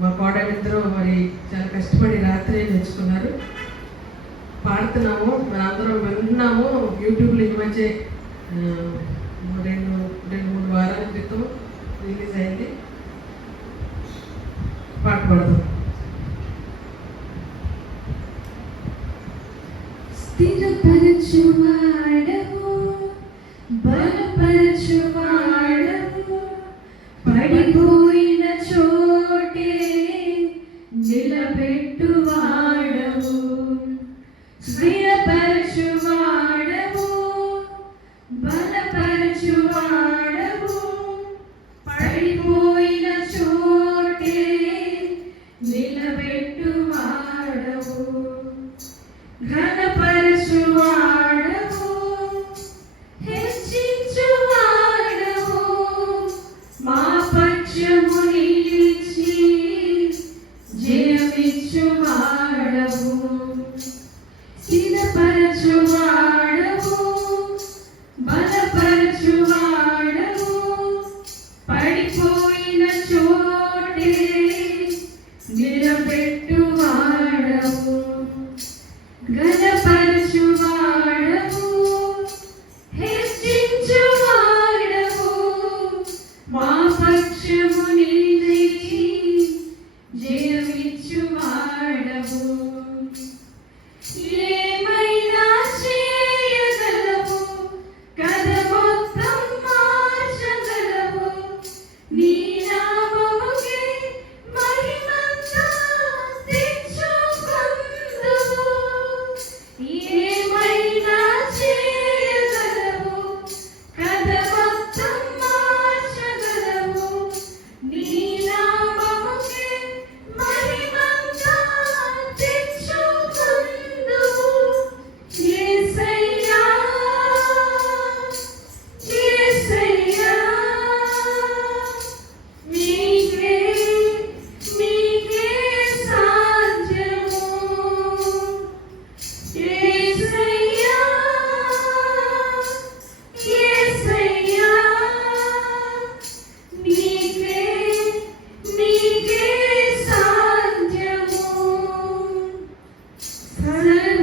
మా కోడలిద్దరూ మరి చాలా కష్టపడి రాత్రి నేర్చుకున్నారు. పాడుతున్నాము మనందరం విన్నాము. యూట్యూబ్లో ఈ మధ్య రెండు రెండు మూడు వారాల క్రితం రిలీజ్ అయింది. పాట పాడుతాం సిద్ధపరచువాడవు సిద్ధపరచువాడవు. బలపరచువాడవు. పడిపోయిన చోటే నిలబెట్టు Amen.